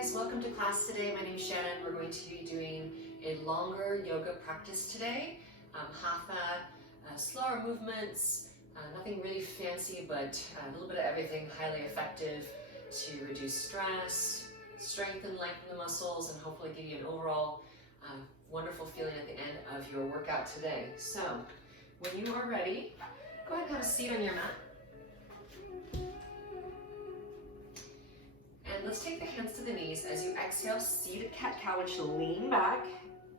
guys, welcome to class today. My name is Shannon. We're going to be doing a longer yoga practice today. Hatha, slower movements, nothing really fancy, but a little bit of everything, highly effective to reduce stress, strengthen, lengthen the muscles, and hopefully give you an overall wonderful feeling at the end of your workout today. So, when you are ready, go ahead and have a seat on your mat. And let's take the hands to the knees. As you exhale, seated cat-cow, which you'll lean back.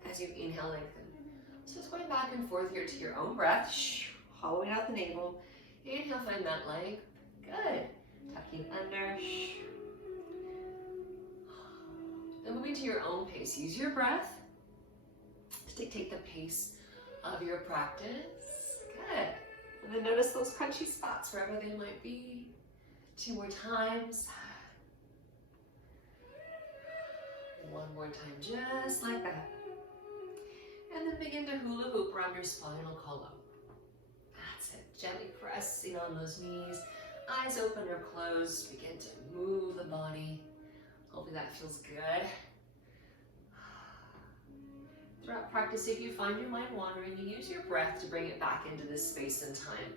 As you inhale, lengthen. So it's going back and forth here to your own breath. Hollowing out the navel. Inhale, find that length. Good. Tucking under. Then moving to your own pace. Use your breath to dictate the pace of your practice. Good. And then notice those crunchy spots wherever they might be. 2 more times. One more time, just like that. And then begin to hula hoop around your spinal column. That's it. Gently pressing on those knees. Eyes open or closed. Begin to move the body. Hopefully that feels good. Throughout practice, if you find your mind wandering, you use your breath to bring it back into this space and time.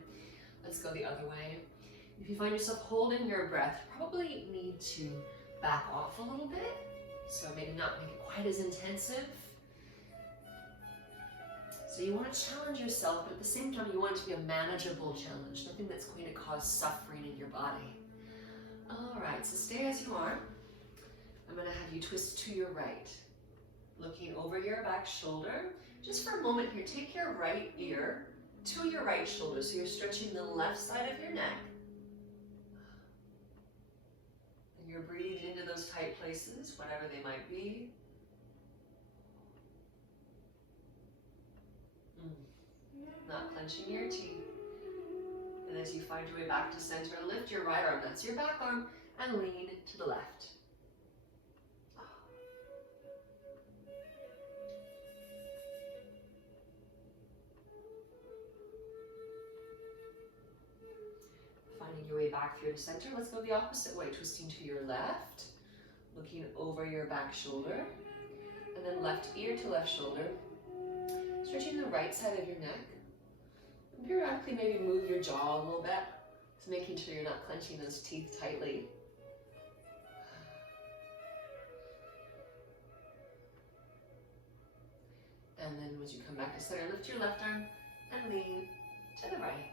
Let's go the other way. If you find yourself holding your breath, you probably need to back off a little bit. So maybe not make it quite as intensive. So you want to challenge yourself, but at the same time you want it to be a manageable challenge, nothing that's going to cause suffering in your body. All right, so stay as you are. I'm going to have you twist to your right, looking over your back shoulder. Just for a moment here, take your right ear to your right shoulder, so you're stretching the left side of your neck. You're breathing into those tight places, whatever they might be. Not clenching your teeth. And as you find your way back to center, lift your right arm, that's your back arm, and lean to the left. Finding your way back through the center, let's go the opposite way, twisting to your left, looking over your back shoulder, and then left ear to left shoulder, stretching the right side of your neck, and periodically maybe move your jaw a little bit, just making sure you're not clenching those teeth tightly. And then as you come back to center, lift your left arm and lean to the right.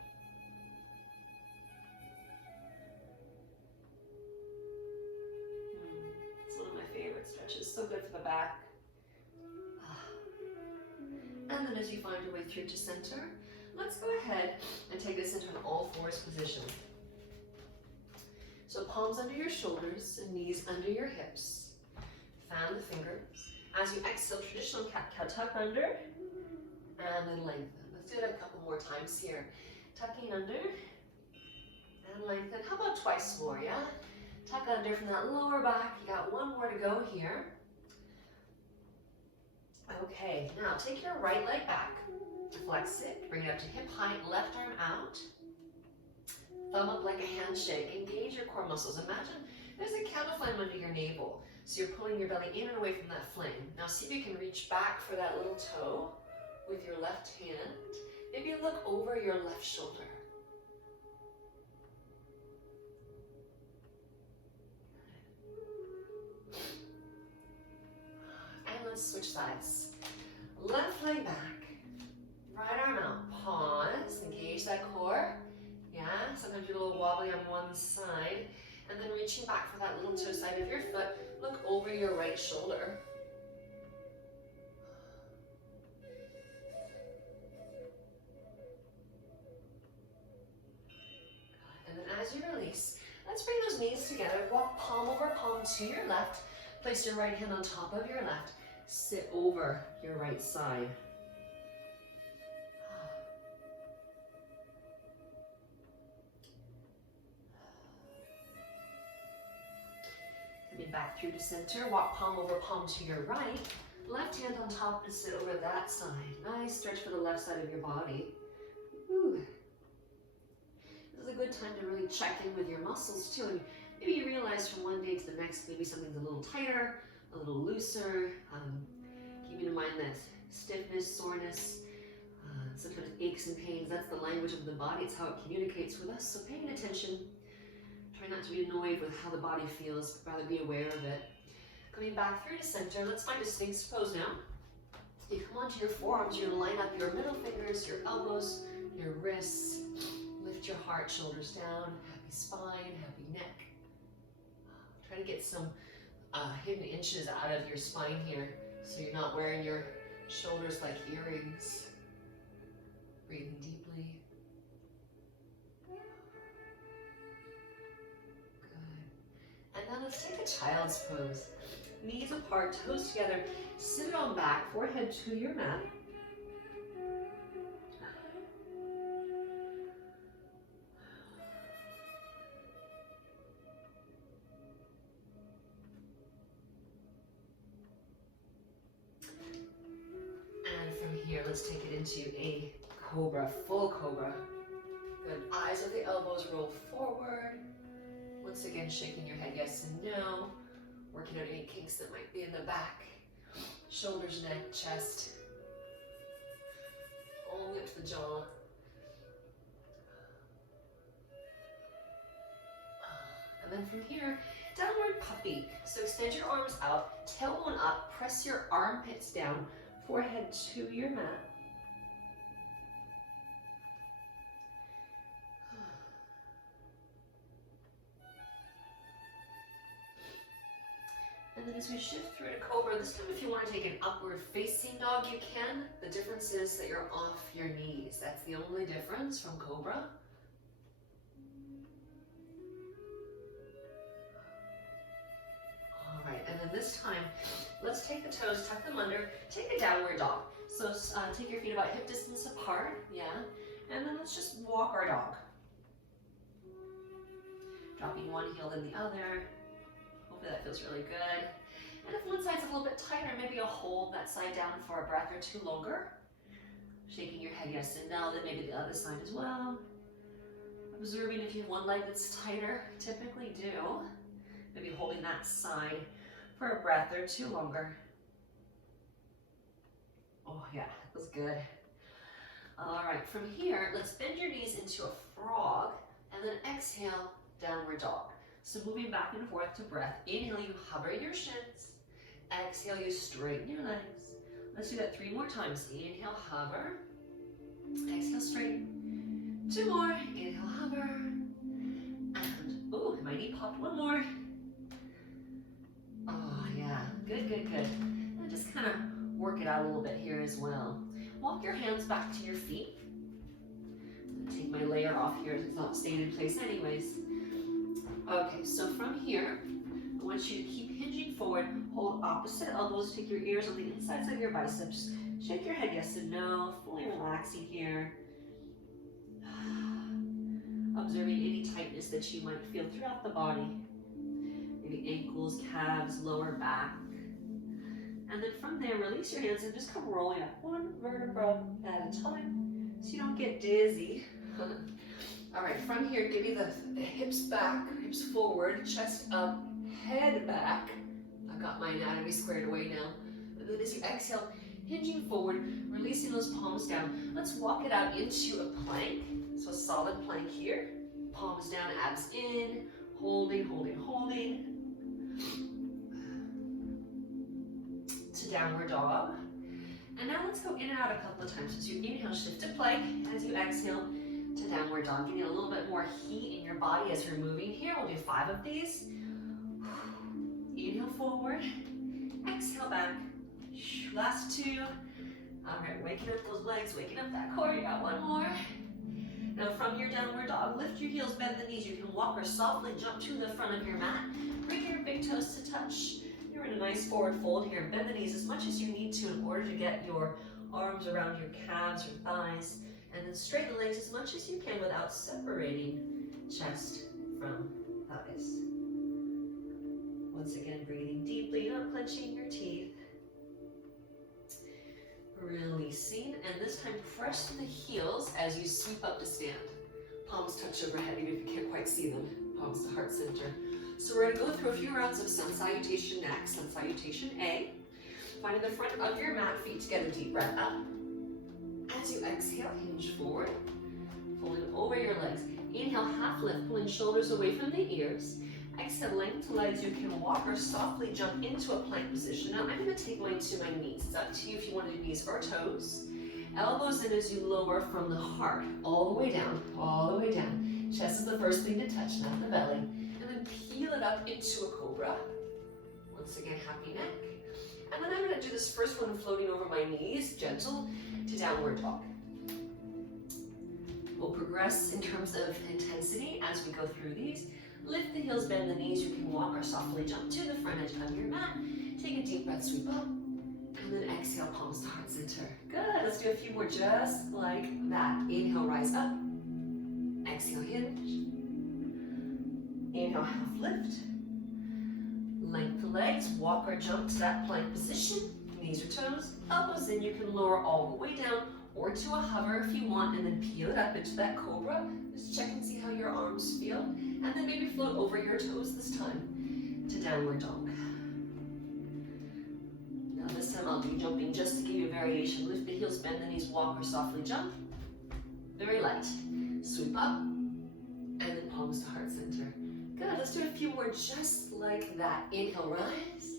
Stretches, so good for the back. And then as you find your way through to center, let's go ahead and take this into an all-fours position. So palms under your shoulders and knees under your hips. Fan the fingers. As you exhale, traditional cat-cow, tuck under and then lengthen. Let's do it a couple more times here. Tucking under and lengthen. How about twice more, yeah? Tuck under from that lower back. You got one more to go here. Okay, now take your right leg back. Flex it, bring it up to hip height, left arm out. Thumb up like a handshake. Engage your core muscles. Imagine there's a candle flame under your navel. So you're pulling your belly in and away from that flame. Now see if you can reach back for that little toe with your left hand. Maybe look over your left shoulder. Let's switch sides. Left leg back, right arm out, pause, engage that core. Yeah, sometimes you're a little wobbly on one side. And then reaching back for that little toe side of your foot, look over your right shoulder. And then as you release, let's bring those knees together, walk palm over palm to your left, place your right hand on top of your left, sit over your right side. Coming back through to center, walk palm over palm to your right, left hand on top to sit over that side. Nice stretch for the left side of your body. Woo. This is a good time to really check in with your muscles too, and maybe you realize from one day to the next, maybe something's a little tighter, a little looser. Keeping in mind that stiffness, soreness, sometimes aches and pains, that's the language of the body. It's how it communicates with us. So paying attention, try not to be annoyed with how the body feels, but rather be aware of it. Coming back through to center, let's find a Sphinx pose now. You come onto your forearms, you're gonna line up your middle fingers, your elbows, your wrists. Lift your heart, shoulders down, happy spine, happy neck. Try to get some hidden inches out of your spine here so you're not wearing your shoulders like earrings. Breathing deeply. Good. And now let's take a child's pose. Knees apart, toes together. Sit it on back, forehead to your mat. And from here, let's take it into a cobra, full cobra. Good. Eyes of the elbows roll forward. Once again, shaking your head yes and no. Working out any kinks that might be in the back. Shoulders, neck, chest. All the way up to the jaw. And then from here, downward puppy. So extend your arms out, tailbone up, press your armpits down, forehead to your mat. And then as we shift through to cobra, this time if you want to take an upward facing dog, you can. The difference is that you're off your knees. That's the only difference from cobra. All right, and then this time, let's take the toes, tuck them under, take a downward dog. So take your feet about hip distance apart, yeah. And then let's just walk our dog. Dropping one heel then the other. Hopefully that feels really good. And if one side's a little bit tighter, maybe you'll hold that side down for a breath or two longer. Shaking your head yes and no, then maybe the other side as well. Observing if you have one leg that's tighter, typically do. Maybe holding that side for a breath or two longer. Oh yeah, that was good. All right, from here, let's bend your knees into a frog and then exhale, downward dog. So moving back and forth to breath. Inhale, you hover your shins. Exhale, you straighten your legs. Let's do that 3 more times. Inhale, hover. Exhale, straighten. 2 more. Inhale, hover. And, ooh, my knee popped. 1 more. Oh, yeah. Good, good, good. And just kind of work it out a little bit here as well. Walk your hands back to your feet. Take my layer off here. It's not staying in place anyways. Okay, so from here, I want you to keep hinging forward, hold opposite elbows, take your ears on the insides of your biceps, shake your head yes and no, fully relaxing here. Observing any tightness that you might feel throughout the body, maybe ankles, calves, lower back. And then from there, release your hands and just come rolling up 1 vertebra at a time so you don't get dizzy. All right, from here, give me the hips back, hips forward, chest up, head back. I've got my anatomy squared away now. And then as you exhale, hinging forward, releasing those palms down. Let's walk it out into a plank. So a solid plank here. Palms down, abs in, holding, holding, holding. To downward dog. And now let's go in and out a couple of times. As you inhale, shift to plank. As you exhale, to downward dog. You need a little bit more heat in your body as you're moving here. We'll do 5 of these. Inhale forward, exhale back. Last 2. All right, waking up those legs, waking up that core. You got 1 more. Now from your downward dog, lift your heels, bend the knees. You can walk or softly jump to the front of your mat. Bring your big toes to touch. You're in a nice forward fold here. Bend the knees as much as you need to in order to get your arms around your calves or thighs. And then straighten the legs as much as you can without separating chest from thighs. Once again, breathing deeply, not clenching your teeth. Releasing, and this time press the heels as you sweep up to stand. Palms touch overhead, even if you can't quite see them. Palms to heart center. So we're going to go through a few rounds of sun salutation next. Sun salutation A. Finding the front of your mat, feet together, deep breath up. As you exhale, hinge forward, folding over your legs. Inhale, half lift, pulling shoulders away from the ears. Exhale, length to legs. You can walk or softly jump into a plank position. Now I'm going to take mine to my knees. It's up to you if you want to do knees or toes. Elbows in as you lower from the heart, all the way down, all the way down. Chest is the first thing to touch, not the belly. And then peel it up into a cobra. Once again, happy neck. And then I'm going to do this first one floating over my knees, gentle, to downward dog. We'll progress in terms of intensity as we go through these. Lift the heels, bend the knees. You can walk or softly jump to the front edge of your mat. Take a deep breath, sweep up. And then exhale, palms to heart center. Good, let's do a few more just like that. Inhale, rise up. Exhale, hinge. Inhale, half lift. Length the legs, walk or jump to that plank position. Knees or toes, elbows in. You can lower all the way down or to a hover if you want, and then peel it up into that cobra. Just check and see how your arms feel. And then maybe float over your toes this time to downward dog. Now this time I'll do jumping just to give you a variation. Lift the heels, bend the knees, walk or softly jump. Very light. Sweep up, and then palms to heart center. Good, let's do a few more just like that. Inhale, rise.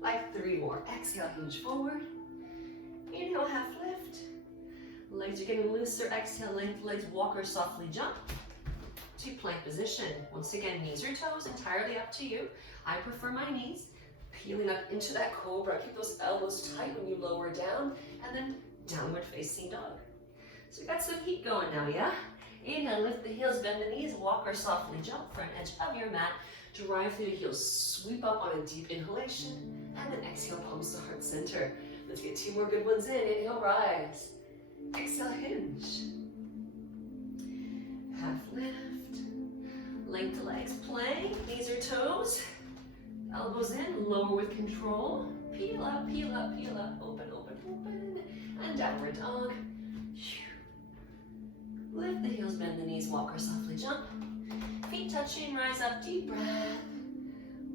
Like 3 more. Exhale, hinge forward. Inhale, half lift. Legs are getting looser. Exhale, length legs, walk or softly jump to plank position. Once again, knees or toes, entirely up to you. I prefer my knees. Peeling up into that cobra. Keep those elbows tight when you lower down, and then downward facing dog. So we got some heat going now, yeah? Inhale, lift the heels, bend the knees, walk or softly jump, front edge of your mat. Drive through the heels, sweep up on a deep inhalation, and then exhale, palms to heart center. Let's get 2 more good ones in. Inhale, rise. Exhale, hinge. Half lift. Length to legs, plank, knees or toes. Elbows in, lower with control. Peel up, peel up, peel up. Open, open, open. And downward dog. Lift the heels, bend the knees, walk or softly jump. Feet touching, rise up, deep breath.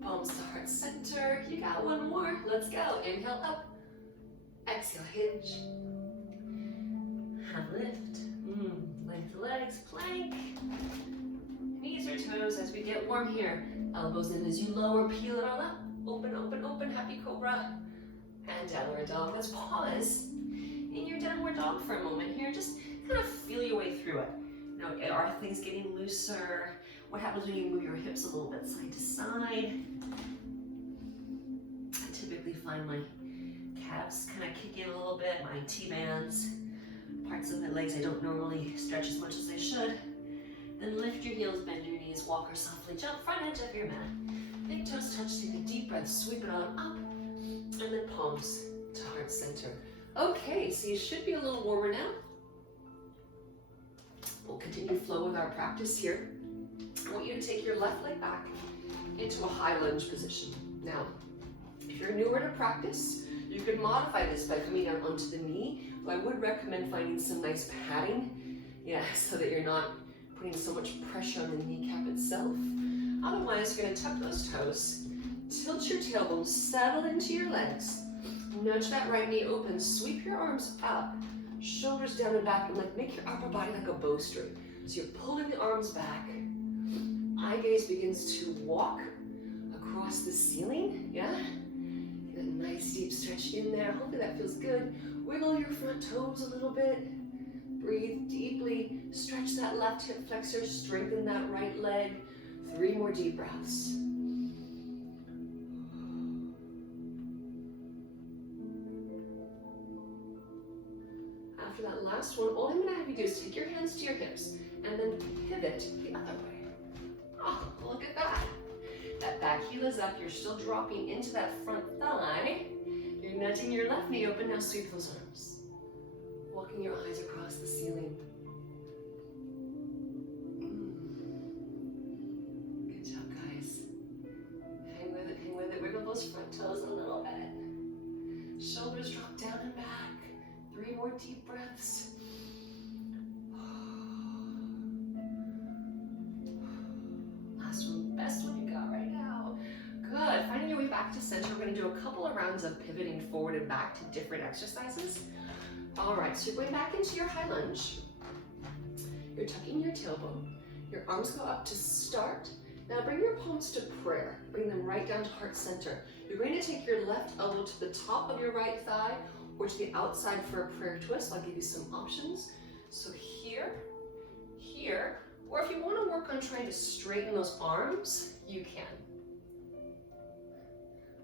Palms to heart center. You got 1 more. Let's go. Inhale up. Exhale, hinge. Half lift. Length the legs, plank. Knees or toes as we get warm here. Elbows in as you lower, peel it all up. Open, open, open, happy cobra. And downward dog. Let's pause in your downward dog for a moment here. Just kind of feel your way through it. Now, are things getting looser? What happens when you move your hips a little bit side to side? I typically find my calves kind of kick in a little bit, my T-bands, parts of my legs I don't normally stretch as much as I should. Then lift your heels, bend your knees, walk or softly jump, front edge of your mat. Big toes touch, take a deep breath, sweep it on up, and then palms to heart center. Okay, so you should be a little warmer now. We'll continue to flow with our practice here. I want you to take your left leg back into a high lunge position. Now, if you're newer to practice, you could modify this by coming down onto the knee, but I would recommend finding some nice padding, so that you're not putting so much pressure on the kneecap itself. Otherwise, you're gonna tuck those toes, tilt your tailbone, settle into your legs, nudge that right knee open, sweep your arms up, shoulders down and back, and make your upper body like a bowstring. So you're pulling the arms back. Eye gaze begins to walk across the ceiling, Get a nice deep stretch in there. Hopefully that feels good. Wiggle your front toes a little bit. Breathe deeply. Stretch that left hip flexor. Strengthen that right leg. 3 more deep breaths. After that last one, all I'm going to have you do is take your hands to your hips and then pivot the other way. Oh, look at that. That back heel is up. You're still dropping into that front thigh. You're nudging your left knee open. Now sweep those arms. Walking your eyes across the ceiling. Good job, guys. Hang with it, hang with it. Wiggle those front toes a little bit. Shoulders drop down and back. 3 more deep breaths. Last one, best one you got right now. back to center. We're gonna do a couple of rounds of pivoting forward and back to different exercises. All right, so you're going back into your high lunge. You're tucking your tailbone. Your arms go up to start. Now bring your palms to prayer. Bring them right down to heart center. You're going to take your left elbow to the top of your right thigh or to the outside for a prayer twist. I'll give you some options. So here, here, or if you want to work on trying to straighten those arms, you can.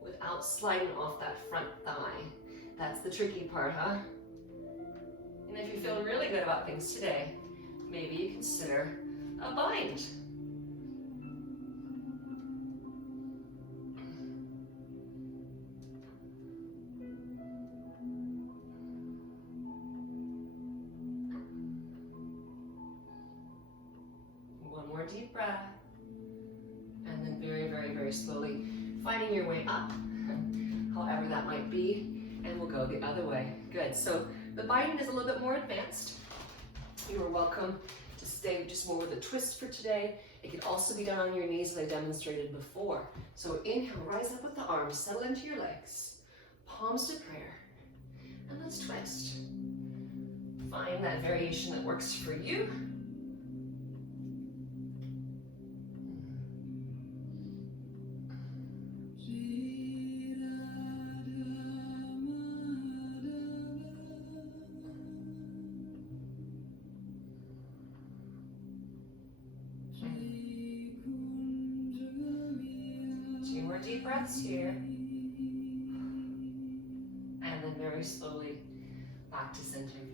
Without sliding off that front thigh. That's the tricky part, huh? And if you feel really good about things today, maybe you consider a bind. One more deep breath. And then very, very, very slowly finding your way up, however that might be, and we'll go the other way. Good, so the binding is a little bit more advanced. You are welcome to stay just more with a twist for today. It can also be done on your knees as I demonstrated before. So inhale, rise up with the arms, settle into your legs, palms to prayer, and let's twist. Find that variation that works for you. Deep breaths here, and then very slowly back to center.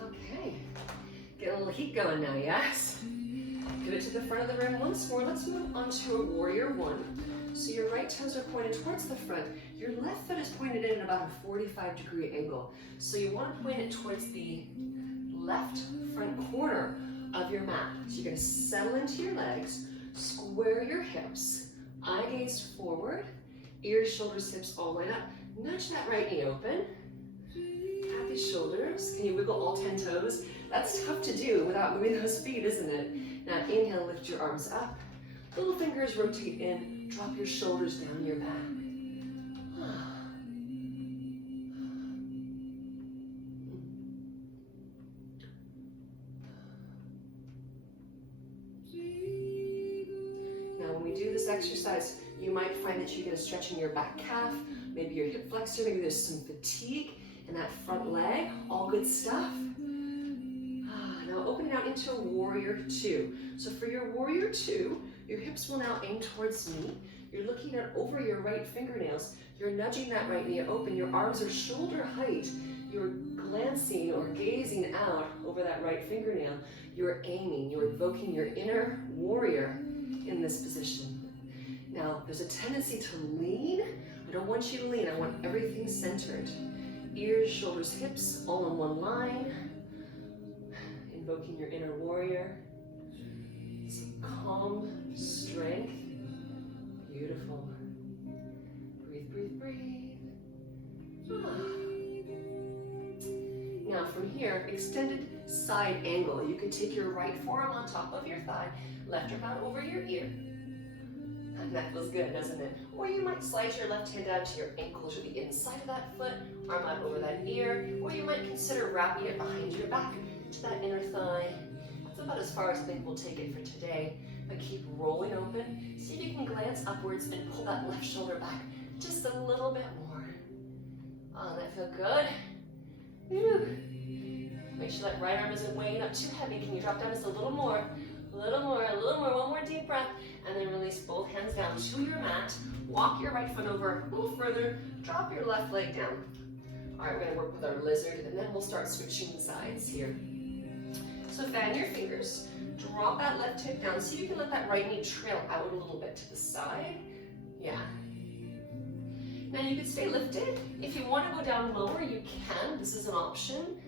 Okay, get a little heat going now, yes? Give it to the front of the room once more. Let's move on to a warrior one. So your right toes are pointed towards the front. Your left foot is pointed in at about a 45-degree angle. So you want to point it towards the left front corner of your mat. So you're going to settle into your legs, square your hips, eye gaze forward, ears, shoulders, hips all line up. Nudge that right knee open. Tap these shoulders. Can you wiggle all 10 toes? That's tough to do without moving those feet, isn't it? Now inhale, lift your arms up. Little fingers rotate in. Drop your shoulders down your back. Exercise, you might find that you get a stretch in your back calf, maybe your hip flexor, maybe there's some fatigue in that front leg, all good stuff. Now open it out into a warrior two. So for your warrior two, your hips will now aim towards me. You're looking at over your right fingernails. You're nudging that right knee open. Your arms are shoulder height. You're glancing or gazing out over that right fingernail. You're aiming, you're evoking your inner warrior in this position. Now, there's a tendency to lean. I don't want you to lean. I want everything centered. Ears, shoulders, hips, all in one line. Invoking your inner warrior. Some calm strength. Beautiful. Breathe, breathe, breathe. Now from here, extended side angle. You can take your right forearm on top of your thigh, left arm out over your ear. And that feels good, doesn't it? Or you might slide your left hand down to your ankles or the inside of that foot, arm out over that ear, or you might consider wrapping it behind your back to that inner thigh. That's about as far as I think we'll take it for today. But keep rolling open. See if you can glance upwards and pull that left shoulder back just a little bit more. Oh, that feel good? Whew. Make sure that right arm isn't weighing up too heavy. Can you drop down just a little more? A little more, a little more. One more deep breath. And then release both hands down to your mat. Walk your right foot over a little further. Drop your left leg down. All right, we're gonna work with our lizard, and then we'll start switching sides here. So fan your fingers. Drop that left hip down. See if you can let that right knee trail out a little bit to the side. Yeah. Now you can stay lifted. If you want to go down lower, you can. This is an option.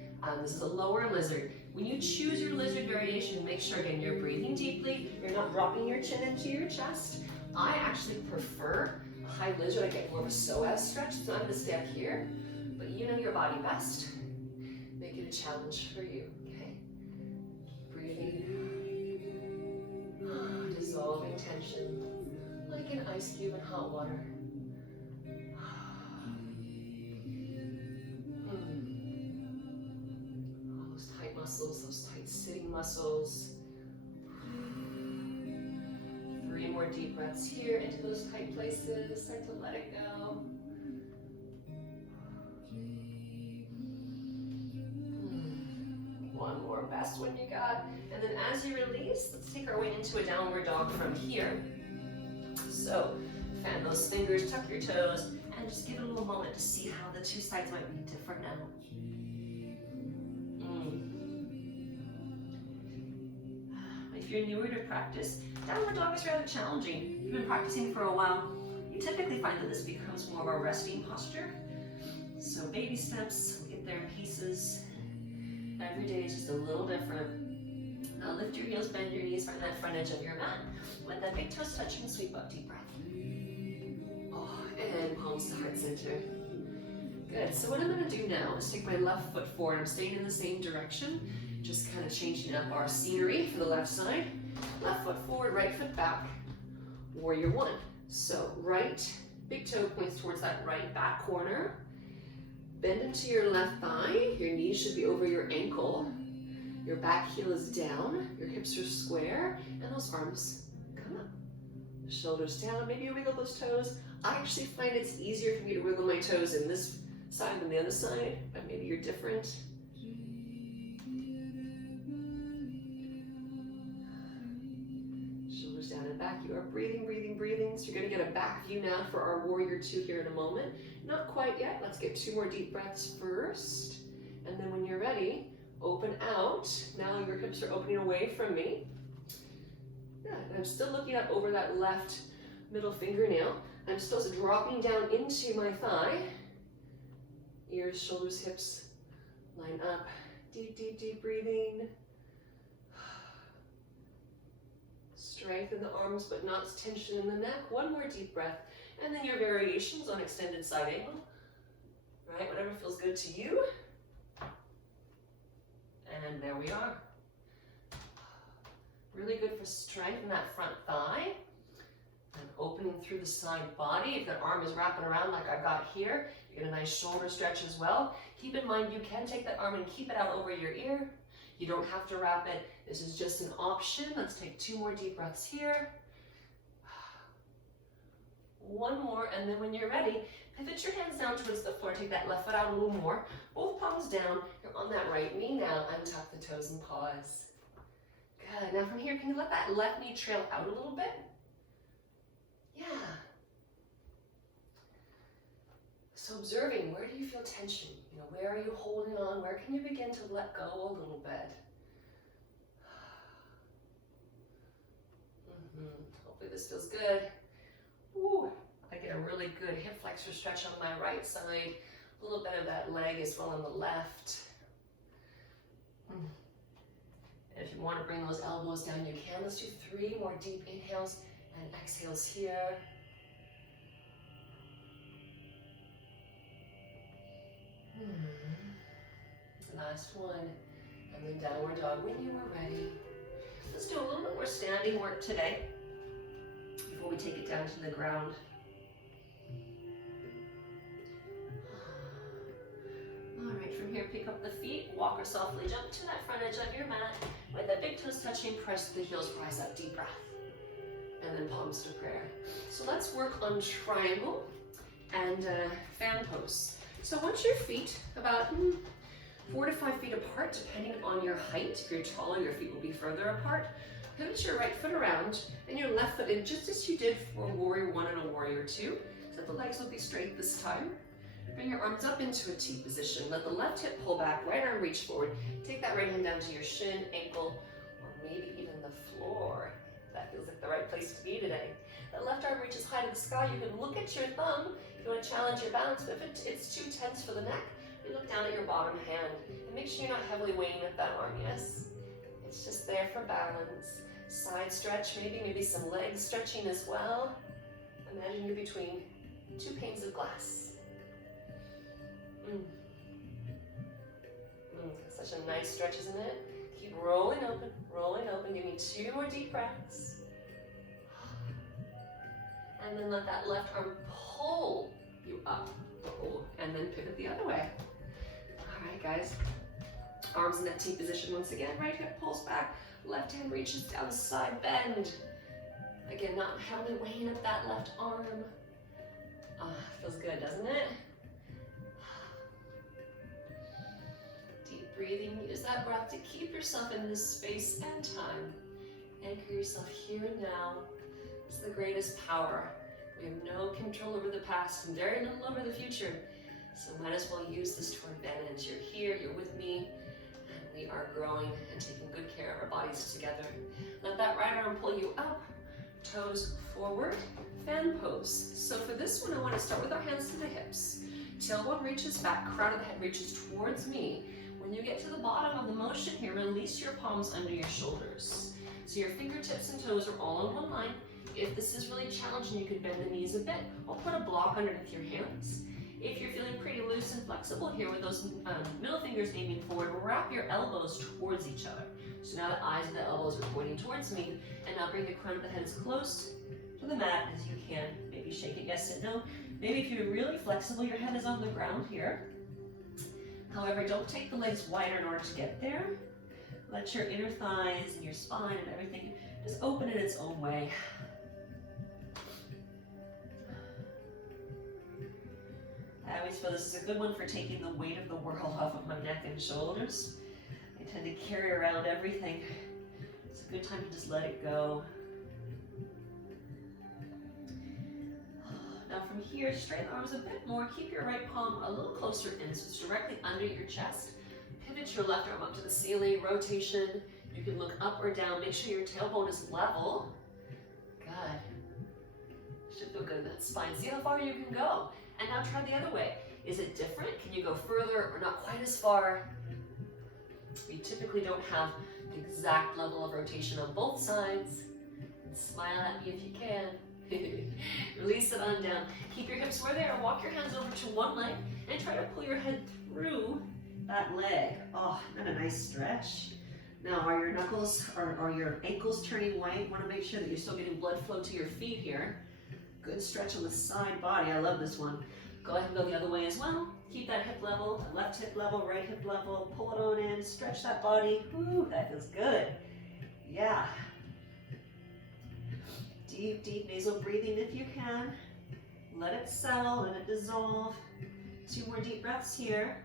This is a lower lizard. When you choose your lizard variation, make sure again you're breathing deeply. You're not dropping your chin into your chest. I actually prefer a high lizard. I get more of a psoas stretch, so I'm going to stay up here. But you know your body best. Make it a challenge for you. Okay. Breathing. Dissolving tension like an ice cube in hot water. muscles, those tight sitting muscles. 3 more deep breaths here into those tight places. Start to let it go. One more, best one you got. And then as you release, let's take our way into a downward dog from here. So fan those fingers, tuck your toes, and just give it a little moment to see how the two sides might be different now. If you're newer to practice, downward dog is rather challenging. If you've been practicing for a while, you typically find that this becomes more of a resting posture. So baby steps, we'll get there in pieces. Every day is just a little different. Now lift your heels, bend your knees, find that front edge of your mat. With that big toes touching, sweep up, deep breath. Oh, and palms to heart center. Good, so what I'm gonna do now is take my left foot forward. I'm staying in the same direction, just kind of changing up our scenery for the left side. Left foot forward, right foot back. Warrior one. So right big toe points towards that right back corner. Bend into your left thigh. Your knees should be over your ankle. Your back heel is down. Your hips are square. And those arms come up. Shoulders down. Maybe you wiggle those toes. I actually find it's easier for me to wiggle my toes in this side than the other side, but maybe you're different. Shoulders down and back. You are breathing, breathing, breathing. So you're going to get a back view now for our warrior two here in a moment. Not quite yet. Let's get 2 more deep breaths first. And then when you're ready, open out. Now your hips are opening away from me. Yeah, and I'm still looking up over that left middle fingernail. I'm still dropping down into my thigh. Ears, shoulders, hips line up. Deep, deep, deep breathing. Strength in the arms, but not tension in the neck. 1 more deep breath. And then your variations on extended side angle. Right, whatever feels good to you. And there we are. Really good for strength in that front thigh. And opening through the side body. If that arm is wrapping around like I've got here, you get a nice shoulder stretch as well. Keep in mind you can take that arm and keep it out over your ear. You don't have to wrap it. This is just an option. Let's take 2 more deep breaths here. 1 more, and then when you're ready, pivot your hands down towards the floor. Take that left foot out a little more. Both palms down. You're on that right knee now. Untuck the toes and pause. Good. Now from here, can you let that left knee trail out a little bit? Yeah. So observing, where do you feel tension? You know, where are you holding on? Where can you begin to let go a little bit? Hopefully this feels good. Ooh, I get a really good hip flexor stretch on my right side. A little bit of that leg as well on the left. And if you want to bring those elbows down, you can. Let's do 3 more deep inhales and exhales here. Last one. And then downward dog when you are ready. Let's do a little bit more standing work today before we take it down to the ground. All right, from here, pick up the feet, walk or softly jump to that front edge of your mat. With that big toes touching, press the heels, rise up, deep breath. And then palms to prayer. So let's work on triangle and fan pose. So once your feet about 4 to 5 feet apart, depending on your height. If you're taller, your feet will be further apart. Pivot your right foot around and your left foot in, just as you did for warrior one and a warrior two. So the legs will be straight this time. Bring your arms up into a T position. Let the left hip pull back, right arm reach forward. Take that right hand down to your shin, ankle, or maybe even the floor. That feels like the right place to be today. That left arm reaches high to the sky. You can look at your thumb if you want to challenge your balance, but if it's too tense for the neck, you look down at your bottom hand and make sure you're not heavily weighing with that arm, yes? It's just there for balance. Side stretch, maybe some leg stretching as well. Imagine you're between 2 panes of glass. Such a nice stretch, isn't it? Keep rolling open, rolling open. Give me 2 more deep breaths. And then let that left arm pull you up. And then pivot the other way. All right, guys. arms in that T position once again. Right hip pulls back, left hand reaches down, side bend. Again, not heavily weighing up that left arm. Feels good, doesn't it? Deep breathing. Use that breath to keep yourself in this space and time. Anchor yourself here and now. It's the greatest power. We have no control over the past and very little over the future. So might as well use this to our advantage. You're here, you're with me, and we are growing and taking good care of our bodies together. Let that right arm pull you up, toes forward, fan pose. So for this one, I want to start with our hands to the hips. Tailbone reaches back, crown of the head reaches towards me. When you get to the bottom of the motion here, release your palms under your shoulders. So your fingertips and toes are all on one line. If this is really challenging, you can bend the knees a bit or put a block underneath your hands. If you're feeling pretty loose and flexible here with those middle fingers aiming forward, wrap your elbows towards each other. So now the eyes of the elbows are pointing towards me, and now bring the crown of the head as close to the mat as you can. Maybe shake it yes and no. Maybe if you're really flexible, your head is on the ground here. However, don't take the legs wider in order to get there. Let your inner thighs and your spine and everything just open in its own way. I always feel this is a good one for taking the weight of the world off of my neck and shoulders. I tend to carry around everything. It's a good time to just let it go. Now from here, straighten the arms a bit more. Keep your right palm a little closer in, so it's directly under your chest. Pivot your left arm up to the ceiling, rotation. You can look up or down. Make sure your tailbone is level. Good. Should feel good in that spine. See how far you can go. And now try the other way. Is it different? Can you go further or not quite as far? We typically don't have the exact level of rotation on both sides. And smile at me if you can. Release it on down. Keep your hips where they are. Walk your hands over to one leg and try to pull your head through that leg. Oh, and a nice stretch. Now, are your knuckles or your ankles turning white? You want to make sure that you're still getting blood flow to your feet here. Good stretch on the side body. I love this one. Go ahead and go the other way as well. Keep that hip level, left hip level, right hip level. Pull it on in, stretch that body. Woo, that feels good. Yeah. Deep, deep nasal breathing if you can. Let it settle, let it dissolve. 2 more deep breaths here.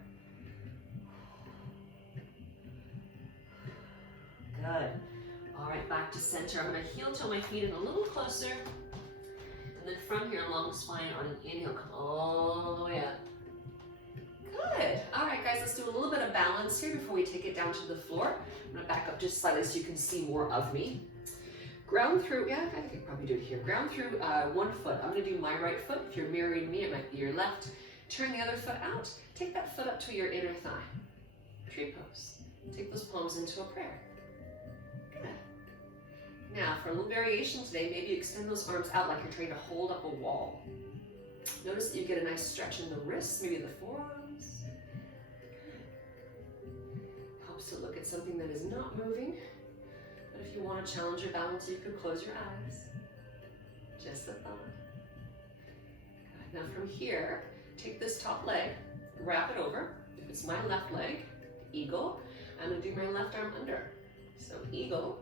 Good. All right, back to center. I'm going to heel toe my feet in a little closer. And then from here, long spine on an inhale, come all the way up. Good. All right, guys, let's do a little bit of balance here before we take it down to the floor. I'm going to back up just slightly so you can see more of me. Ground through, yeah, I think I could probably do it here. Ground through one foot. I'm going to do my right foot. If you're mirroring me, it might be your left. Turn the other foot out. Take that foot up to your inner thigh. Tree pose. Take those palms into a prayer. Good. Now, for a little variation today, maybe you extend those arms out like you're trying to hold up a wall. Notice that you get a nice stretch in the wrists, maybe the forearms. Helps to look at something that is not moving. But if you want to challenge your balance, you could close your eyes. Just a thought. Good. Now from here, take this top leg, wrap it over. If it's my left leg, eagle, I'm going to do my left arm under. So eagle.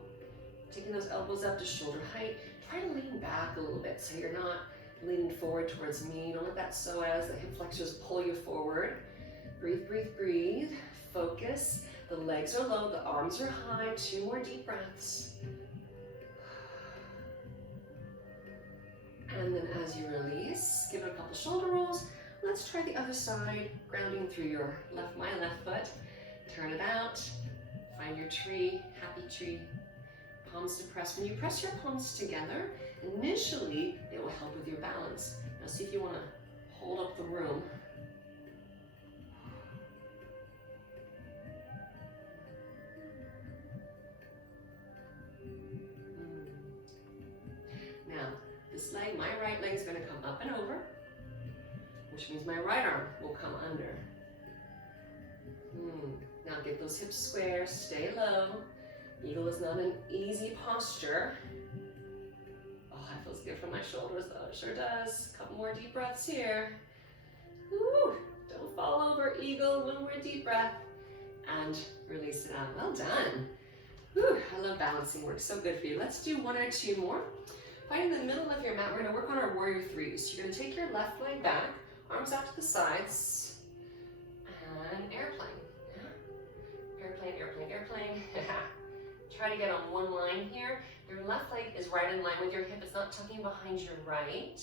Taking those elbows up to shoulder height. Try to lean back a little bit so you're not leaning forward towards me. Don't let that psoas, the hip flexors, pull you forward. Breathe, breathe, breathe. Focus. The legs are low, the arms are high. 2 more deep breaths. And then as you release, give it a couple shoulder rolls. Let's try the other side, grounding through your my left foot. Turn it out. Find your tree, happy tree. Palms to press. When you press your palms together, initially it will help with your balance. Now see if you want to hold up the room. Now, this leg, my right leg is going to come up and over, which means my right arm will come under. Now get those hips square, stay low. Eagle is not an easy posture. Oh, that feels good for my shoulders though, it sure does. Couple more deep breaths here. Woo! Don't fall over, eagle. 1 more deep breath. and release it out. Well done. Whew, I love balancing work, so good for you. Let's do one or two more. Find the middle of your mat, we're gonna work on our warrior threes. You're gonna take your left leg back, arms out to the sides, and airplane. Airplane, airplane, airplane. Try to get on one line here. Your left leg is right in line with your hip. It's not tucking behind your right.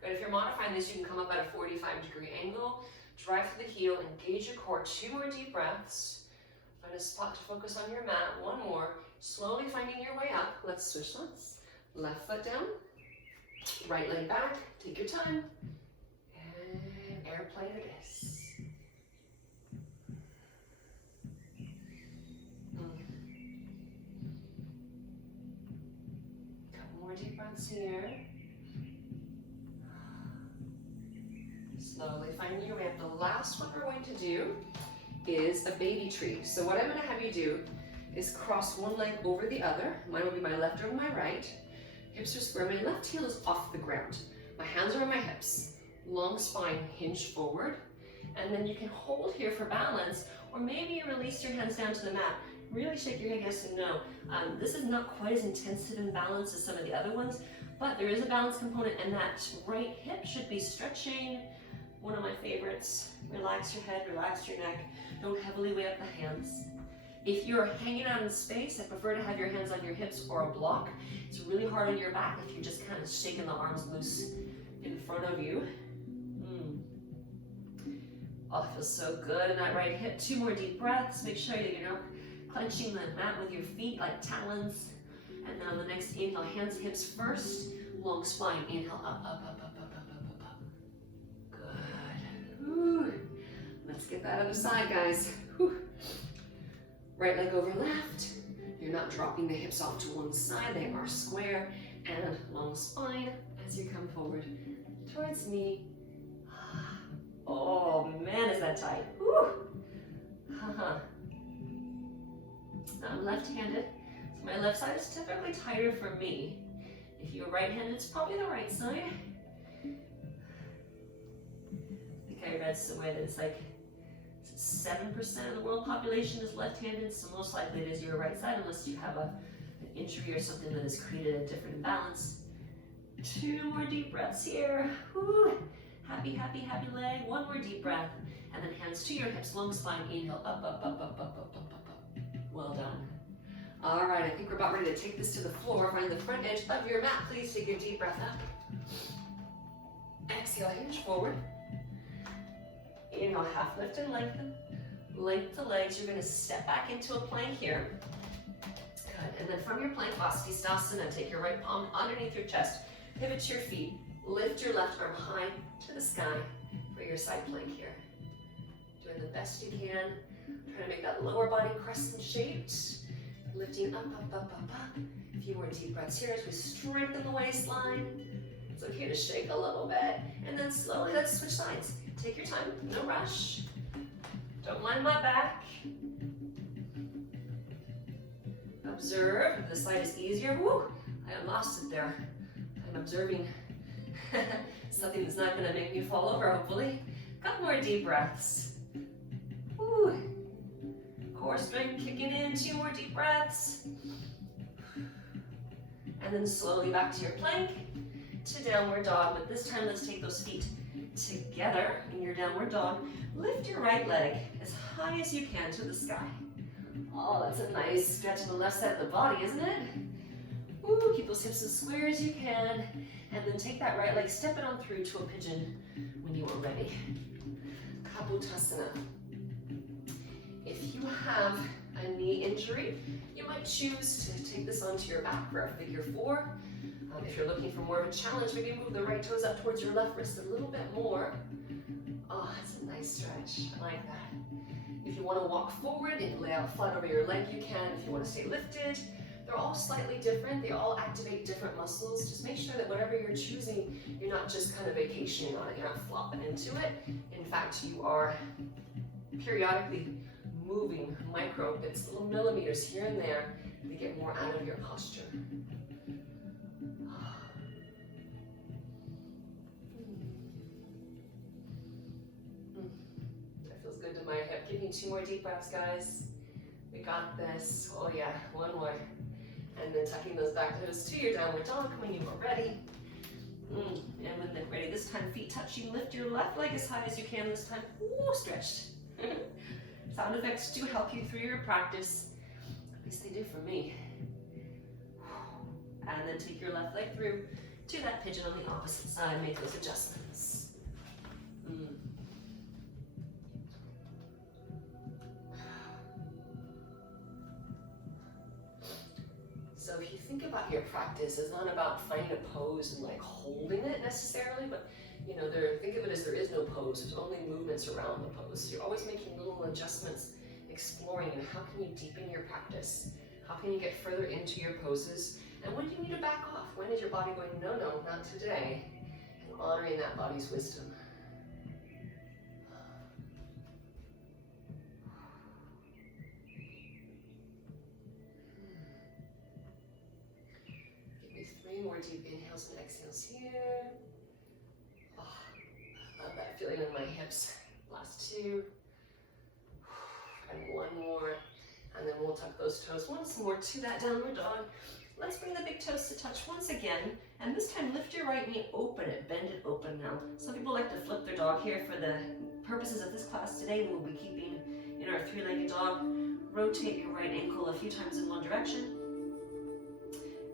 Good. If you're modifying this, you can come up at a 45-degree angle. Drive through the heel, engage your core. 2 more deep breaths. Find a spot to focus on your mat. One more. Slowly finding your way up. Let's switch sides. Left foot down. Right leg back. Take your time. And airplane it is. More deep breaths here. Slowly finding your way up. The last one we're going to do is a baby tree. So what I'm going to have you do is cross one leg over the other. Mine will be my left over my right. Hips are square. My left heel is off the ground. My hands are on my hips. Long spine, hinge forward. And then you can hold here for balance, or maybe you release your hands down to the mat. Really shake your head yes and no. This is not quite as intensive in balance as some of the other ones, but there is a balance component, and that right hip should be stretching. One of my favorites. Relax your head, relax your neck. Don't heavily weigh up the hands. If you're hanging out in space, I prefer to have your hands on your hips or a block. It's really hard on your back if you're just kind of shaking the arms loose in front of you. Oh, it feels so good in that right hip. 2 more deep breaths. Make sure that you're not clenching the mat with your feet like talons. And then on the next inhale, hands and hips first. Long spine. Inhale, up, up, up, up, up, up, up, up. Good. Whew. Let's get that other side, guys. Whew. Right leg over left. You're not dropping the hips off to one side. They are square. And long spine as you come forward towards me. Oh man, is that tight. Whew. I'm left-handed, so my left side is typically tighter for me. If you're right-handed, it's probably the right side. I think I read somewhere that it's like 7% of the world population is left-handed, so most likely it is your right side, unless you have an injury or something that has created a different imbalance. 2 more deep breaths here. Whew. Happy, happy, happy leg. 1 more deep breath, and then hands to your hips, long spine. Inhale, up, up, up, up, up, up, up, up, up. Well done. All right, I think we're about ready to take this to the floor. Find the front edge of your mat. Please take your deep breath up. Exhale, hinge forward. Inhale, half lift and lengthen. Length the legs. You're going to step back into a plank here. Good. And then from your plank, Vastisthasana, take your right palm underneath your chest. Pivot to your feet. Lift your left arm high to the sky for your side plank here. Doing the best you can. Trying to make that lower body crescent shaped. Lifting up, up, up, up, up. A few more deep breaths here as we strengthen the waistline. It's okay to shake a little bit. And then slowly let's switch sides. Take your time, no rush. Don't line my back. Observe. If this side is easier, woo, I lost it there. I'm observing something that's not going to make me fall over, hopefully. Couple more deep breaths. Woo. Core strength kicking in. 2 more deep breaths. And then slowly back to your plank to downward dog. But this time, let's take those feet together in your downward dog. Lift your right leg as high as you can to the sky. Oh, that's a nice stretch on the left side of the body, isn't it? Ooh, keep those hips as square as you can. And then take that right leg, step it on through to a pigeon when you are ready. Kapotasana. If you have a knee injury, you might choose to take this onto your back for a figure 4. If you're looking for more of a challenge, maybe move the right toes up towards your left wrist a little bit more. Oh, that's a nice stretch. I like that. If you want to walk forward and lay out flat over your leg, you can. If you want to stay lifted, they're all slightly different. They all activate different muscles. Just make sure that whatever you're choosing, you're not just kind of vacationing on it. You're not flopping into it. In fact, you are periodically moving micro bits, little millimeters here and there to get more out of your posture. That feels good to my hip. Give me Taking 2 more deep breaths, guys. We got this. Oh yeah, 1 more. And then tucking those back toes to your downward dog when you are ready. And when they're ready, this time feet touching, lift your left leg as high as you can this time. Ooh, stretched. Sound effects do help you through your practice. At least they do for me. And then take your left leg through to that pigeon on the opposite side. Make those adjustments. So if you think about your practice, it's not about finding a pose and like holding it necessarily, but you know, think of it as there is no pose. There's only movements around the pose. So you're always making little adjustments, exploring, and how can you deepen your practice? How can you get further into your poses? And when do you need to back off? When is your body going, no, not today? And honoring that body's wisdom. Give me 3 more deep inhales and exhales here. Oh, I love that feeling in my hips. Last 2. And 1 more. And then we'll tuck those toes once more to that downward dog. Let's bring the big toes to touch once again. And this time lift your right knee, open it, bend it open now. Some people like to flip their dog here. For the purposes of this class today, we'll be keeping in our 3-legged dog. Rotate your right ankle a few times in one direction.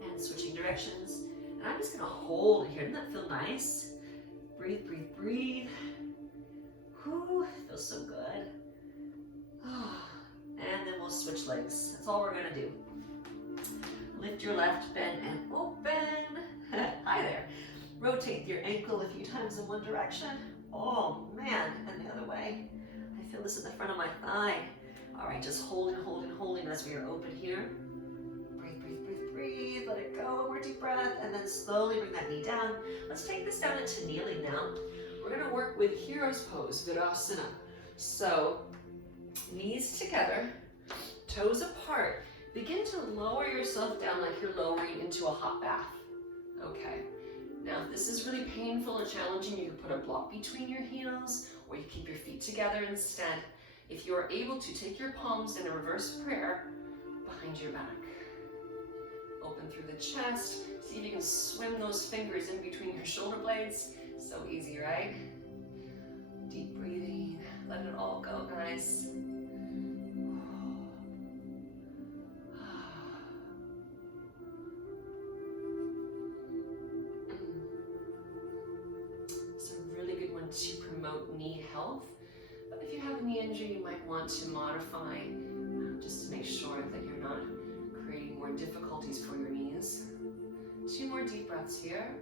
And switching directions. And I'm just gonna hold it here. Doesn't that feel nice? Breathe, breathe, breathe. Whew, feels so good. And then we'll switch legs. That's all we're gonna do. Lift your left, bend and open. Hi there. Rotate your ankle a few times in one direction. Oh man, and the other way. I feel this in the front of my thigh. All right, just holding as we are open here. Breathe, breathe, breathe, breathe. Let it go. 1 more deep breath, and then slowly bring that knee down. Let's take this down into kneeling now. We're gonna work with hero's pose, Virasana. So, knees together, toes apart. Begin to lower yourself down like you're lowering into a hot bath. Okay. Now, if this is really painful or challenging, you can put a block between your heels, or you keep your feet together instead. If you are able to, take your palms in a reverse prayer behind your back. Open through the chest. See if you can swim those fingers in between your shoulder blades. So easy, right? Deep breathing. Let it all go, guys. To promote knee health, but if you have a knee injury, you might want to modify just to make sure that you're not creating more difficulties for your knees. 2 more deep breaths here,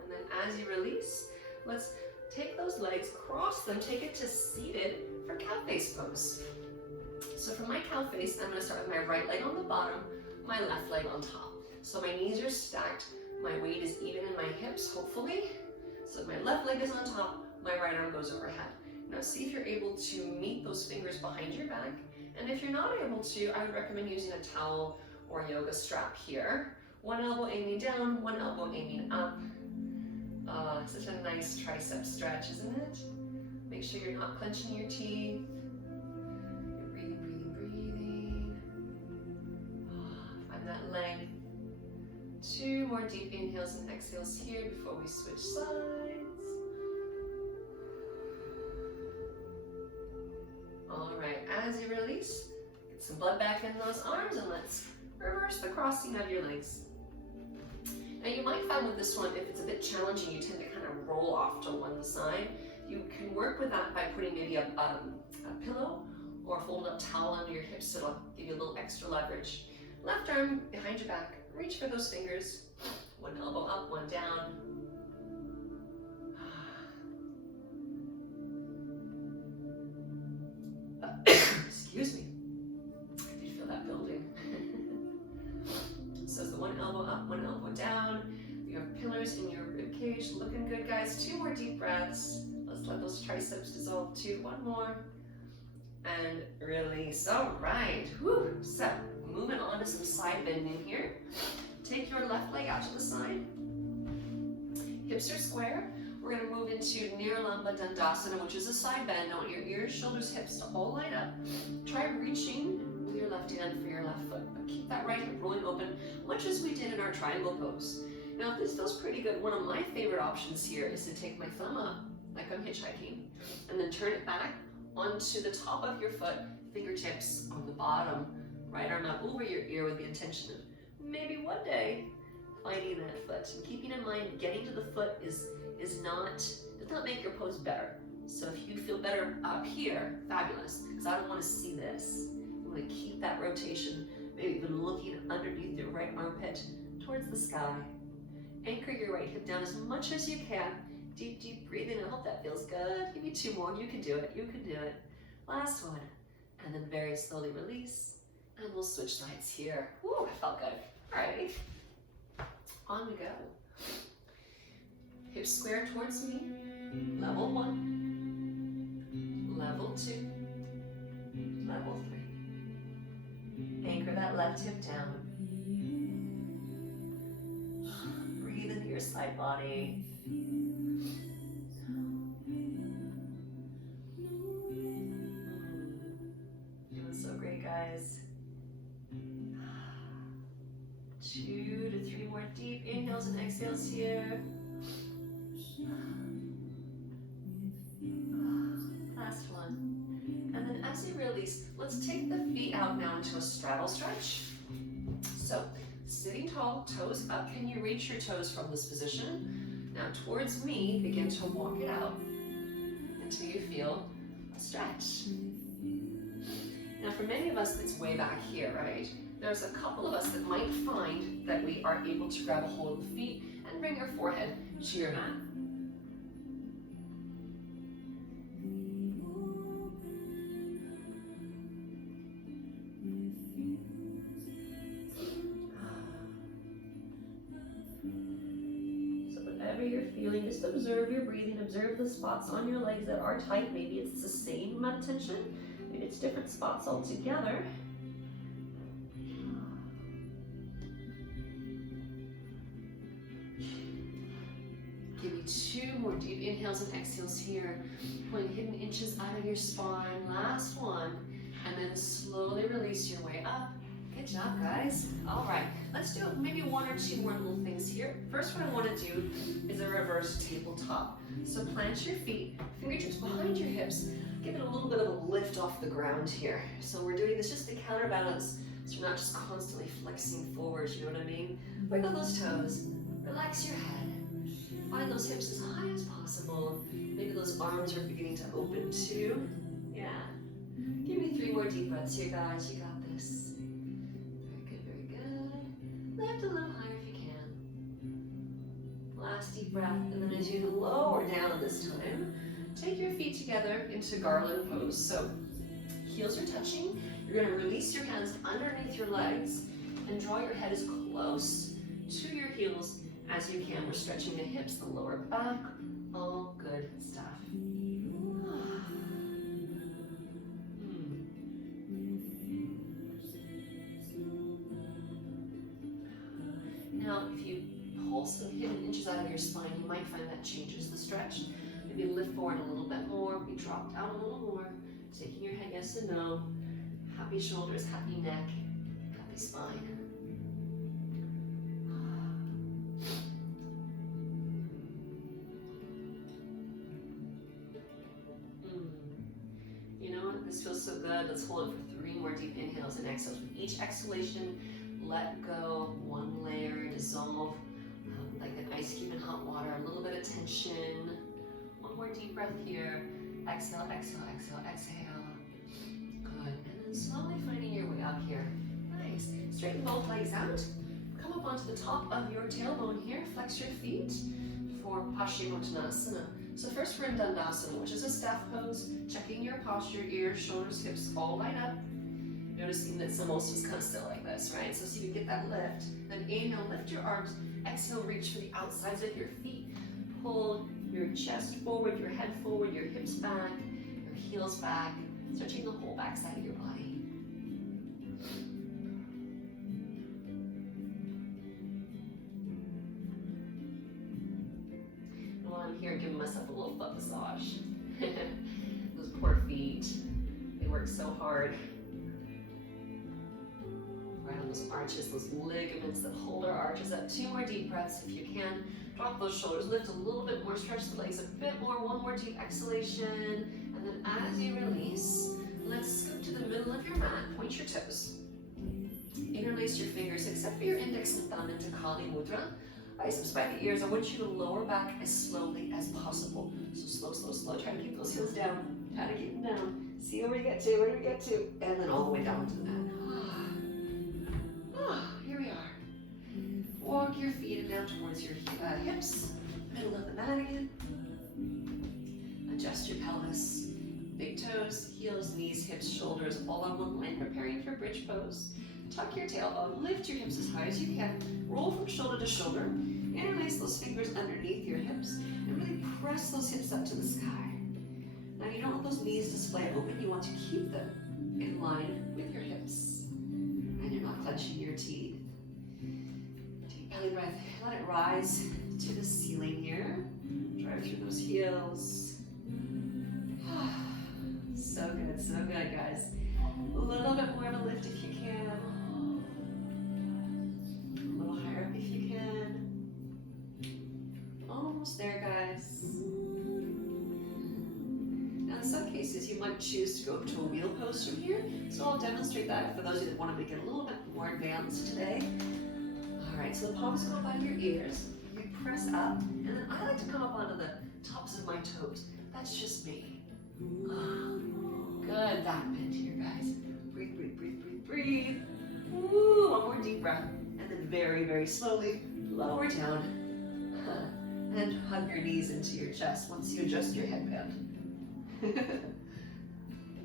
and then as you release, let's take those legs, cross them, take it to seated for cow face pose. So for my cow face, I'm going to start with my right leg on the bottom, my left leg on top. So my knees are stacked. My weight is even in my hips, hopefully. So my left leg is on top, my right arm goes overhead. Now see if you're able to meet those fingers behind your back. And if you're not able to, I would recommend using a towel or a yoga strap here. 1 elbow aiming down, 1 elbow aiming up. Such a nice tricep stretch, isn't it? Make sure you're not clenching your teeth. You're breathing, breathing, breathing. Find that length. 2 more deep inhales and exhales here before we switch sides. All right, as you release, get some blood back in those arms and let's reverse the crossing of your legs. Now you might find with this one, if it's a bit challenging, you tend to kind of roll off to one side. You can work with that by putting maybe a pillow or a folded up towel under your hips so it'll give you a little extra leverage. Left arm behind your back. Reach for those fingers. 1 elbow up, 1 down. Excuse me. I did feel that building. So it's the 1 elbow up, 1 elbow down. You have pillars in your rib cage. Looking good, guys. 2 more deep breaths. Let's let those triceps dissolve too. 1 more. And release. All right. Whew. So moving on to some side bending here. Take your left leg out to the side. Hips are square. We're going to move into Nirlamba Dandasana, which is a side bend. I want your ears, shoulders, hips to all line up. Try reaching with your left hand for your left foot, but keep that right hip rolling open, much as we did in our triangle pose. Now, if this feels pretty good, one of my favorite options here is to take my thumb up, like I'm hitchhiking, and then turn it back onto the top of your foot, fingertips on the bottom, right arm up over your ear with the intention of maybe one day finding that foot. And keeping in mind, getting to the foot does not make your pose better. So if you feel better up here, fabulous, because I don't want to see this. You want to keep that rotation, maybe even looking underneath your right armpit towards the sky. Anchor your right hip down as much as you can. Deep, deep breathing. I hope that feels good. Give me 2 more. You can do it. You can do it. Last one. And then very slowly release. And we'll switch sides here. Woo, I felt good. All right. On we go. Hips square towards me. Level 1. Level 2. Level 3. Anchor that left hip down. Breathe into your side body. Feeling so great, guys. 2 to 3 more deep inhales and exhales here. Last one. And then as you release, let's take the feet out now into a straddle stretch. So, sitting tall, toes up. Can you reach your toes from this position? Now towards me, begin to walk it out until you feel a stretch. Now for many of us, it's way back here, right? There's a couple of us that might find that we are able to grab a hold of the feet and bring your forehead to your mat. So whatever you're feeling, just observe your breathing, observe the spots on your legs that are tight. Maybe it's the same amount of tension, maybe it's different spots altogether. Give me 2 more deep inhales and exhales here. Pulling hidden inches out of your spine. Last one. And then slowly release your way up. Good job, guys. All right, let's do maybe 1 or 2 more little things here. First, what I want to do is a reverse tabletop. So plant your feet, fingertips behind your hips. Give it a little bit of a lift off the ground here. So we're doing this just to counterbalance, so you're not just constantly flexing forward, you know what I mean? Wiggle those toes, relax your head. Find those hips as high as possible. Maybe those arms are beginning to open too. Yeah. Give me 3 more deep breaths here, guys. You got this. Very good, very good. Lift a little higher if you can. Last deep breath. And then as you lower down this time, take your feet together into garland pose. So heels are touching. You're going to release your hands underneath your legs and draw your head as close to your heels as you can. We're stretching the hips, the lower back, all good stuff. Now, if you pull some hidden inches out of your spine, you might find that changes the stretch. Maybe lift forward a little bit more, maybe drop down a little more, taking your head yes and no. Happy shoulders, happy neck, happy spine. You know what? This feels so good. Let's hold it for 3 more deep inhales and exhales. With each exhalation, let go, 1 layer, dissolve, like an ice cube in hot water, a little bit of tension. 1 more deep breath here. Exhale, exhale, exhale, exhale. Good. And then slowly finding your way up here. Nice. Straighten both legs out. Come up onto the top of your tailbone here. Flex your feet for Paschimottanasana. So first we're in Dandasana, which is a staff pose. Checking your posture, ears, shoulders, hips all line up. Noticing that most of us kind of still like this, right? So see if you get that lift. Then inhale, lift your arms. Exhale, reach for the outsides of your feet. Pull your chest forward, your head forward, your hips back, your heels back, stretching the whole back side of your body. And while I'm here, giving myself a little foot massage. Those poor feet, they work so hard. Right on those arches, those ligaments that hold our arches up. 2 more deep breaths if you can. Drop those shoulders, lift a little bit more, stretch the legs a bit more. 1 more deep exhalation. And then as you release, let's scoop to the middle of your mat, point your toes. Interlace your fingers, except for your index and thumb, into Kali Mudra. Biceps by the ears. I want you to lower back as slowly as possible. So slow, slow, slow. Try to keep those heels down. Try to keep them down. See where you get to, where do we get to? And then all the way down to the mat. Here we are. Walk your feet down towards your hips. Middle of the mat again. Adjust your pelvis. Big toes, heels, knees, hips, shoulders, all on one line, preparing for bridge pose. Tuck your tailbone, lift your hips as high as you can, roll from shoulder to shoulder, interlace those fingers underneath your hips, and really press those hips up to the sky. Now you don't want those knees to splay open, you want to keep them in line with your hips. And you're not clenching your teeth. Deep belly breath, let it rise to the ceiling here. Drive through those heels. So good, guys. A little bit more of a lift if you can. A little higher up if you can. Almost there, guys. Now in some cases you might choose to go to a wheel pose from here, so I'll demonstrate that for those of you that want to make it a little bit more advanced today. Alright, so the palms go by your ears, you press up, and then I like to come up onto the tops of my toes. That's just me. Good, back bend here, guys. Breathe, breathe, breathe, breathe, breathe. Ooh, 1 more deep breath. And then very, very slowly lower down. And hug your knees into your chest once you adjust your headband.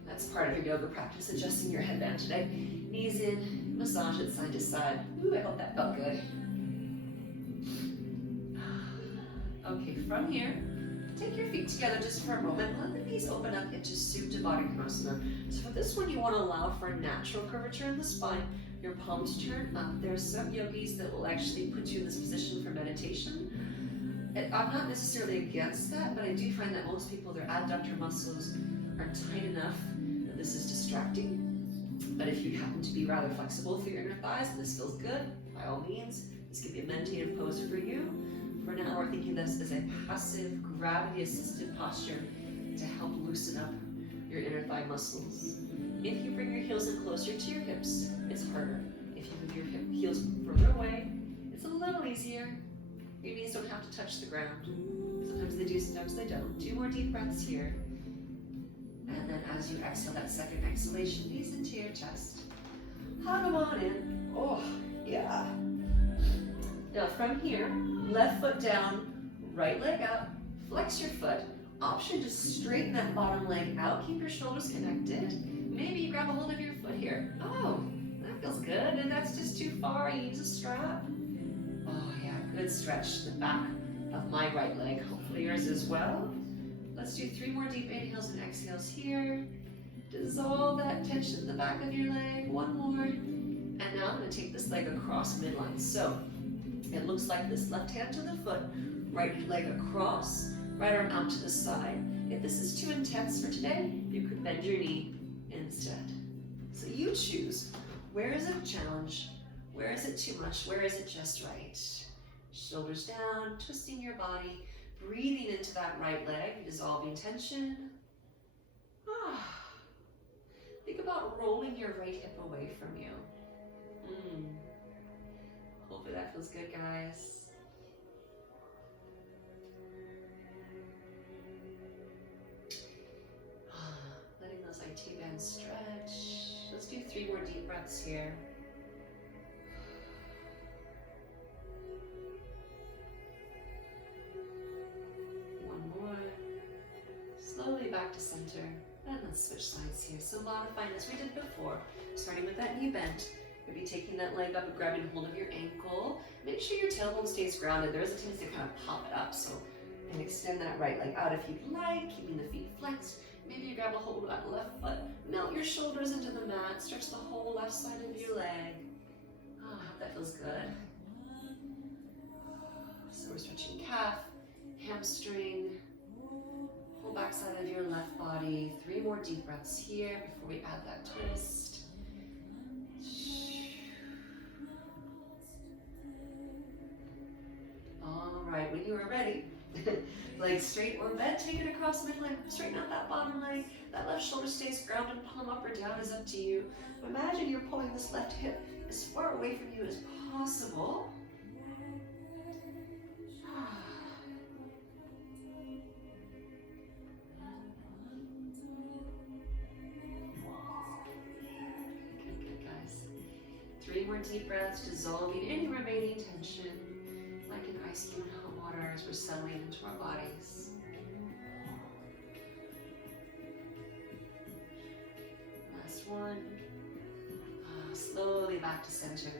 That's part of your yoga practice, adjusting your headband today. Knees in, massage it side to side. Ooh, I hope that felt good. Okay, from here, take your feet together just for a moment. Let the knees open up into Supta Baddha Konasana. So for this one, you want to allow for a natural curvature in the spine. Your palms turn up. There are some yogis that will actually put you in this position for meditation. I'm not necessarily against that, but I do find that most people, their adductor muscles are tight enough that this is distracting. But if you happen to be rather flexible through your inner thighs and this feels good, by all means, this could be a meditative pose for you. For now, we're thinking this as a passive, gravity-assisted posture to help loosen up your inner thigh muscles. If you bring your heels in closer to your hips, it's harder. If you move your heels further away, it's a little easier. Your knees don't have to touch the ground. Sometimes they do, sometimes they don't. 2 more deep breaths here. And then as you exhale, that second exhalation, knees into your chest. Hug them on in. Oh, yeah. Now from here, left foot down, right leg up, flex your foot. Option to straighten that bottom leg out, keep your shoulders connected. Maybe you grab a hold of your foot here. Oh, that feels good. And that's just too far, you use a strap. Oh yeah, good stretch the back of my right leg. Hopefully yours as well. Let's do 3 more deep inhales and exhales here. Dissolve that tension in the back of your leg. 1 more. And now I'm going to take this leg across midline. So it looks like this. Left hand to the foot, right leg across, right arm out to the side. If this is too intense for today, you could bend your knee instead. So you choose. Where is it a challenge? Where is it too much? Where is it just right? Shoulders down, twisting your body, breathing into that right leg, dissolving tension. Think about rolling your right hip away from you. Hopefully that feels good, guys. Letting those IT bands stretch. Let's do 3 more deep breaths here. Slowly back to center, and let's switch sides here. So modifying as we did before, starting with that knee bent. You'll be taking that leg up and grabbing hold of your ankle. Make sure your tailbone stays grounded. There is a tendency to kind of pop it up, so and extend that right leg out if you'd like, keeping the feet flexed. Maybe you grab a hold of that left foot, melt your shoulders into the mat, stretch the whole left side of your leg. Oh, I hope that feels good. So we're stretching calf, hamstring, left body. 3 more deep breaths here before we add that twist. All right, when you are ready, legs straight or bent, take it across midline, straighten out that bottom leg. That left shoulder stays grounded, palm up or down is up to you. Imagine you're pulling this left hip as far away from you as possible. Good, guys. 3 more deep breaths, dissolving any remaining tension, like an ice cube in hot water as we're settling into our bodies. Last one. Slowly back to center.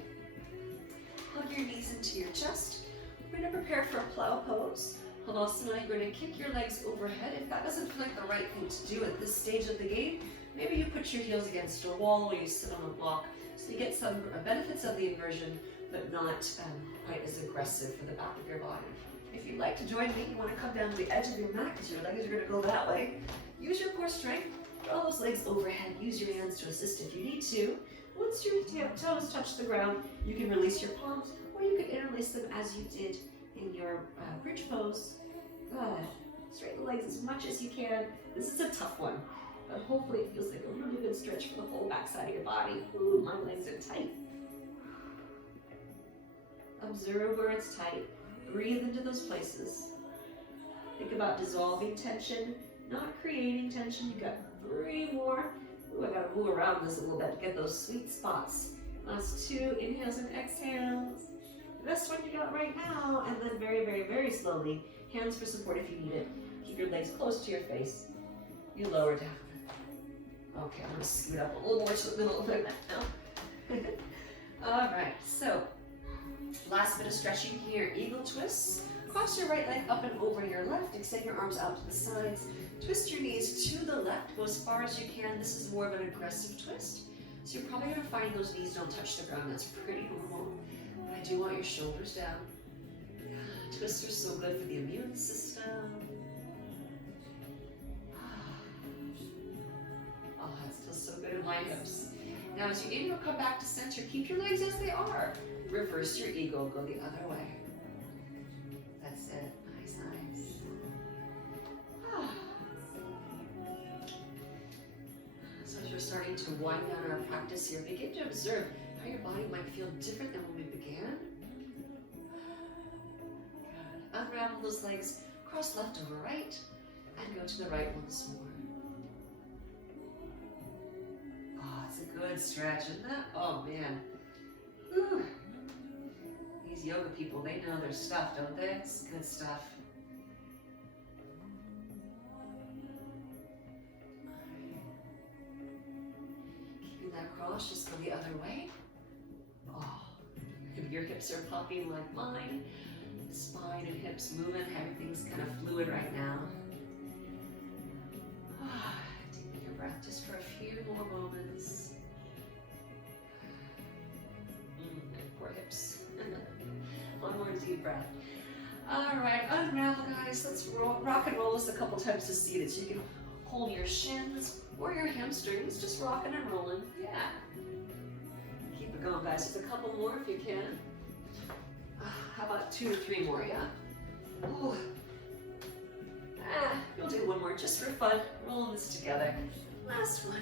Hug your knees into your chest. We're going to prepare for a plow pose. Halasana, you're going to kick your legs overhead. If that doesn't feel like the right thing to do at this stage of the game, maybe you put your heels against a wall or you sit on a block so you get some benefits of the inversion, but not quite as aggressive for the back of your body. If you'd like to join me, you want to come down to the edge of your mat because your legs are going to go that way. Use your core strength. Draw those legs overhead. Use your hands to assist if you need to. Once your toes touch the ground, you can release your palms, or you can interlace them as you did in your bridge pose. Good. Straighten the legs as much as you can. This is a tough one, but hopefully it feels like a really good stretch for the whole backside of your body. Ooh, my legs are tight. Observe where it's tight. Breathe into those places. Think about dissolving tension, not creating tension. You got 3 more. Ooh, I gotta move around this a little bit to get those sweet spots. Last 2 inhales and exhales. Best one you got right now, and then very, very, very slowly, hands for support if you need it. Keep your legs close to your face. You lower down. Okay, I'm gonna scoot up a little more to the middle of the mat now. All right, so last bit of stretching here. Eagle twists. Cross your right leg up and over your left. Extend your arms out to the sides. Twist your knees to the left. Go as far as you can. This is more of an aggressive twist. So you're probably going to find those knees don't touch the ground. That's pretty normal. But I do want your shoulders down. Twists are so good for the immune system. Oh, that feels so good in my hips. Now as you inhale, come back to center. Keep your legs as they are. Reverse your eagle. Go the other way. That's it. Nice, nice. So as we're starting to wind down our practice here, begin to observe how your body might feel different than when we began. Good. Unravel those legs, cross left over right, and go to the right once more. Oh, it's a good stretch, isn't that? Oh man. Whew. These yoga people, they know their stuff, don't they? It's good stuff. Keeping that cross, just go the other way. Oh, your hips are popping like mine. Spine and hips moving, everything's kind of fluid right now. Deepen your breath just for a few more moments. Poor hips. One more deep breath. All right, unravel, guys. Let's rock and roll this a couple times to see it. So you can hold your shins or your hamstrings, just rocking and rolling. Yeah. Keep it going, guys. Just a couple more if you can. How about 2 or 3 more, yeah? Ooh. We'll do one more just for fun. Rolling this together. Last one.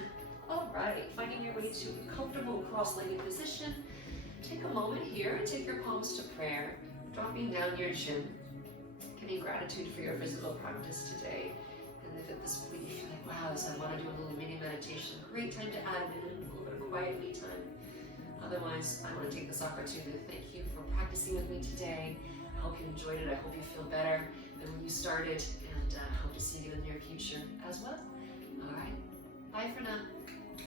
All right, finding your way to a comfortable cross-legged position. Take a moment here and take your palms to prayer, dropping down your chin. Giving gratitude for your physical practice today. And if at this point you feel like, wow, I want to do a little mini meditation, great time to add in a little bit of quiet me time. Otherwise, I want to take this opportunity to thank you for practicing with me today. I hope you enjoyed it. I hope you feel better than when you started, and I hope to see you in the near future as well. All right, bye for now.